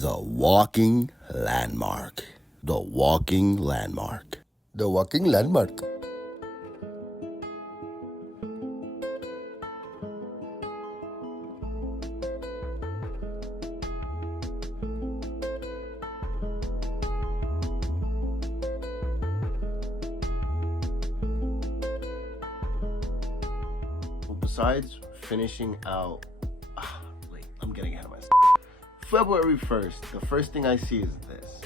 The walking landmark. The walking landmark. The walking landmark. Besides finishing out, wait, I'm getting ahead of myself. February 1st, the first thing I see is this.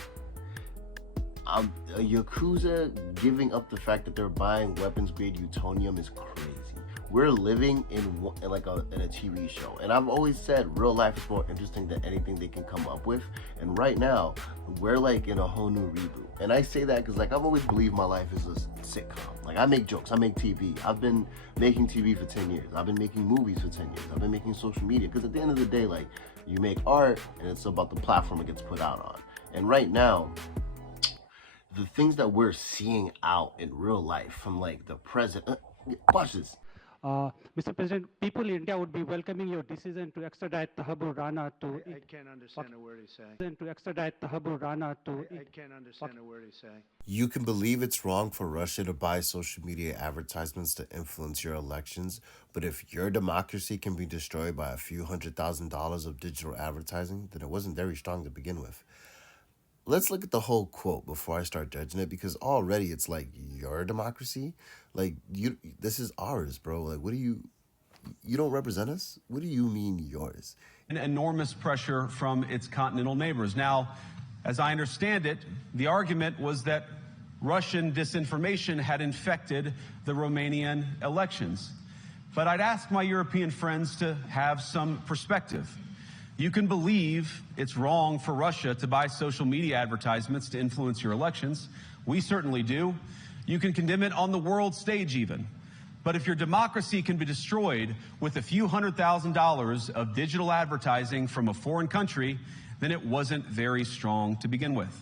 A Yakuza giving up the fact that they're buying weapons-grade plutonium is crazy. We're living in a TV show, and I've always said real life is more interesting than anything they can come up with. And right now, we're like in a whole new reboot. And I say that because I've always believed my life is a sitcom. I make jokes, I make TV. I've been making TV for 10 years. I've been making movies for 10 years. I've been making social media. Because at the end of the day, you make art, and it's about the platform it gets put out on. And right now, the things that we're seeing out in real life from the president, watch this. Mr. President, people in India would be welcoming your decision to extradite Tahabur Rana to... I can't understand a word he's saying. To extradite Tahabur Rana to... I can't understand a word he's saying. You can believe it's wrong for Russia to buy social media advertisements to influence your elections, but if your democracy can be destroyed by a few $100,000 of digital advertising, then it wasn't very strong to begin with. Let's look at the whole quote before I start judging it, because already it's your democracy. This is ours, bro. What do you don't represent us? What do you mean yours? An enormous pressure from its continental neighbors. Now, as I understand it, the argument was that Russian disinformation had infected the Romanian elections. But I'd ask my European friends to have some perspective. You can believe it's wrong for Russia to buy social media advertisements to influence your elections. We certainly do. You can condemn it on the world stage even. But if your democracy can be destroyed with a few $100,000 of digital advertising from a foreign country, then it wasn't very strong to begin with.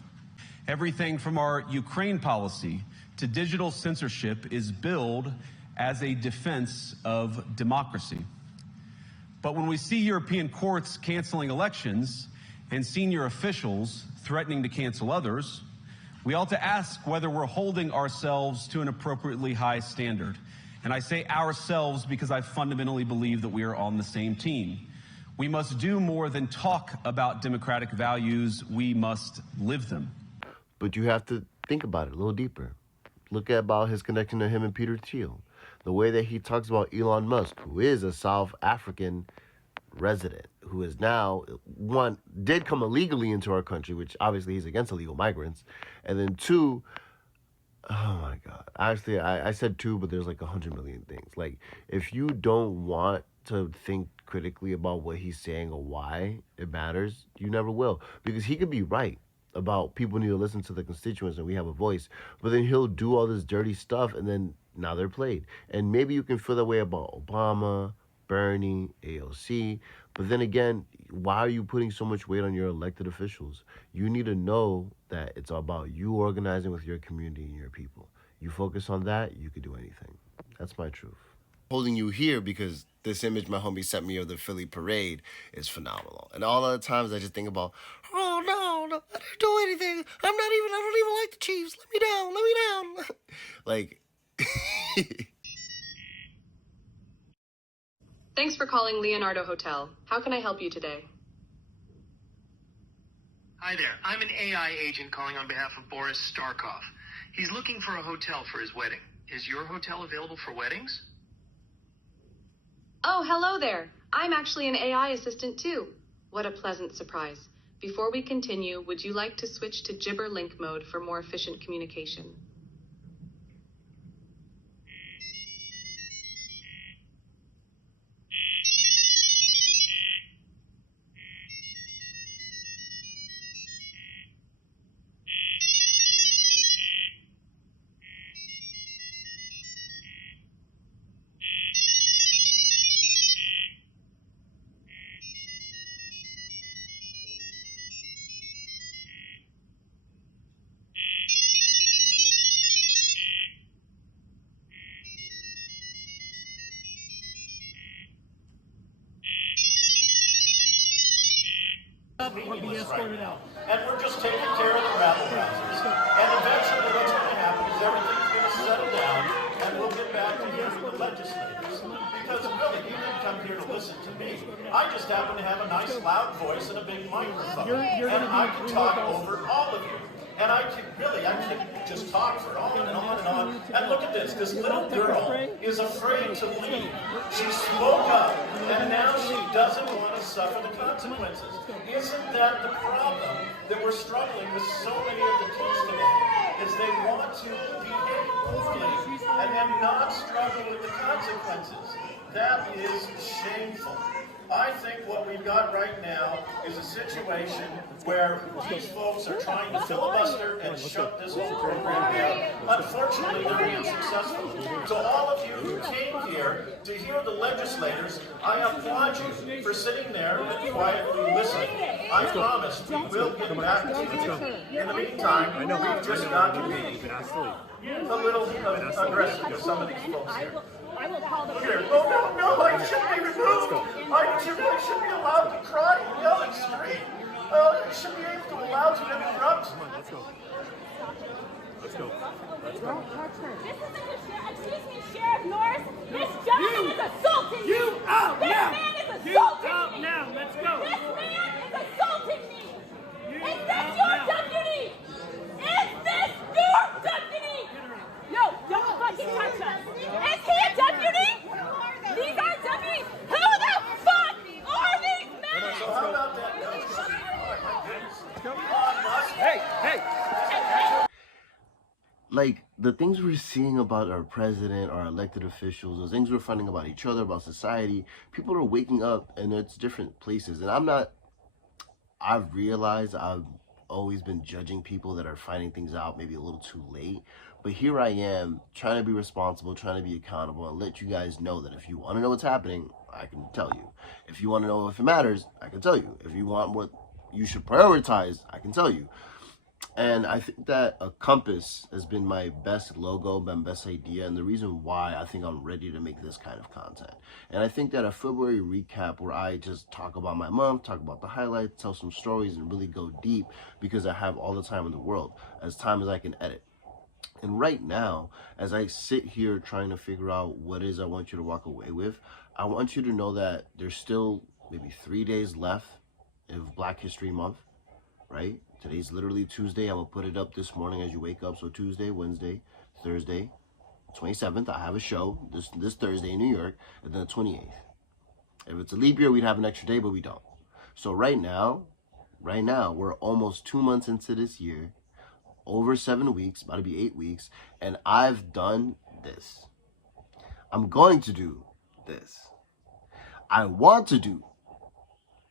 Everything from our Ukraine policy to digital censorship is billed as a defense of democracy. But when we see European courts canceling elections and senior officials threatening to cancel others, we ought to ask whether we're holding ourselves to an appropriately high standard. And I say ourselves because I fundamentally believe that we are on the same team. We must do more than talk about democratic values. We must live them. But you have to think about it a little deeper. Look at about his connection to him and Peter Thiel. The way that he talks about Elon Musk, who is a South African resident, who is now, one, did come illegally into our country, which obviously he's against illegal migrants. And then two, oh my God. Actually, I said two, but there's 100 million things. If you don't want to think critically about what he's saying or why it matters, you never will. Because he could be right about people need to listen to the constituents and we have a voice, but then he'll do all this dirty stuff and then now they're played. And maybe you can feel that way about Obama, Bernie, AOC, but then again, why are you putting so much weight on your elected officials? You need to know that it's about you organizing with your community and your people. You focus on that, you could do anything. That's my truth. Holding you here because this image my homie sent me of the Philly parade is phenomenal. And all other times I just think about, oh no, I didn't do anything. I don't even like the Chiefs. Let me down. Thanks for calling Leonardo Hotel. How can I help you today? Hi there. I'm an AI agent calling on behalf of Boris Starkov. He's looking for a hotel for his wedding. Is your hotel available for weddings? Oh, hello there. I'm actually an AI assistant too. What a pleasant surprise. Before we continue, would you like to switch to Gibber Link mode for more efficient communication? meaningless right now. And we're just taking care of the rabble-rousers. And eventually what's going to happen is everything's going to settle down, and we'll get back to hearing the legislators. Because really, you didn't come here to listen to me. I just happen to have a nice loud voice and a big microphone. And I can talk over all of you. And I can just talk for on and on and on. And look at this little girl is afraid to leave. She spoke up, and now she doesn't want to suffer the consequences. Isn't that the problem that we're struggling with so many of the kids today? Is they want to behave poorly and then not struggle with the consequences. That is shameful. I think what we've got right now is a situation where these folks are trying to filibuster and shut this whole program down. Unfortunately, they're being successful. So all of you who came here to hear the legislators, I applaud you for sitting there and quietly listening. I promise we will get back to you. In the meantime, we've just got to be a little aggressive with some of these folks here. I will call the Here. Oh, no, I should be removed. I should be allowed to cry and yell and scream. I should be able to allow to interrupt. Let's go. Don't touch her. This isn't excuse me, Sheriff Norris. This gentleman is assaulting me. You out this now. Man is assaulting You out me. now. Let's go. This man is assaulting me. Is this out your now. deputy? Is this your deputy? No, don't fucking touch us. Is he a deputy? These are deputies. Who the fuck are these men? So how about that? Hey. Like, the things we're seeing about our president, our elected officials, the things we're finding about each other, about society, people are waking up and it's different places. And I've realized I've always been judging people that are finding things out maybe a little too late. But here I am trying to be responsible, trying to be accountable, and let you guys know that if you want to know what's happening, I can tell you. If you want to know if it matters, I can tell you. If you want what you should prioritize, I can tell you. And I think that a compass has been my best logo, my best idea, and the reason why I think I'm ready to make this kind of content. And I think that a February recap where I just talk about my month, talk about the highlights, tell some stories, and really go deep because I have all the time in the world, as time as I can edit. And right now, as I sit here trying to figure out what it is I want you to walk away with, I want you to know that there's still maybe 3 days left of Black History Month, right? Today's literally Tuesday. I'm going to put it up this morning as you wake up. So Tuesday, Wednesday, Thursday, 27th, I have a show this Thursday in New York, and then the 28th. If it's a leap year, we'd have an extra day, but we don't. So right now, we're almost 2 months into this year, over 7 weeks, about to be 8 weeks, and I've done this. I'm going to do this. I want to do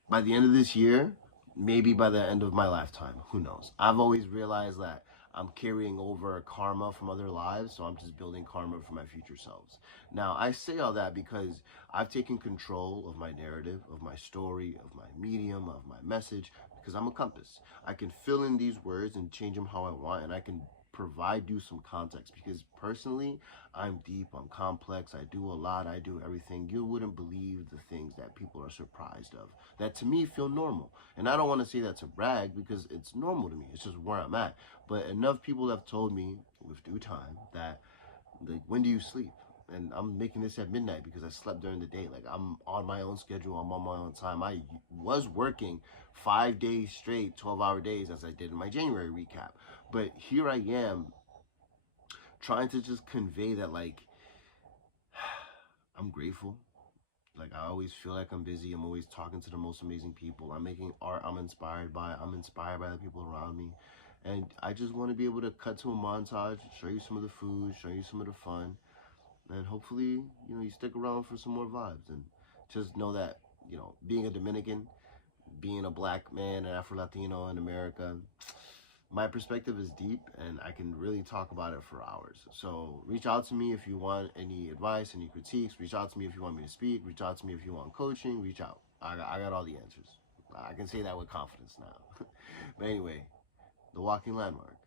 by the end of this year, maybe by the end of my lifetime, who knows. I've always realized that I'm carrying over karma from other lives, so I'm just building karma for my future selves. Now, I say all that because I've taken control of my narrative, of my story, of my medium, of my message, because I'm a compass. I can fill in these words and change them how I want, and I can provide you some context, because personally, I'm deep, I'm complex, I do a lot, I do everything. You wouldn't believe the things that people are surprised of, that to me feel normal. And I don't want to say that to brag, because it's normal to me, it's just where I'm at. But enough people have told me, with due time, that, like, when do you sleep? And I'm making this at midnight because I slept during the day. Like, I'm on my own schedule, I'm on my own time. I was working 5 days straight, 12-hour days, as I did in my January recap. But here I am trying to just convey that, like, I'm grateful. Like, I always feel like I'm busy. I'm always talking to the most amazing people. I'm making art I'm inspired by the people around me. And I just want to be able to cut to a montage, show you some of the food, show you some of the fun. And hopefully, you stick around for some more vibes. And just know that, being a Dominican, being a black man, an Afro-Latino in America, my perspective is deep, and I can really talk about it for hours. So reach out to me if you want any advice, any critiques. Reach out to me if you want me to speak. Reach out to me if you want coaching. Reach out. I got all the answers. I can say that with confidence now. But anyway, the walking landmark.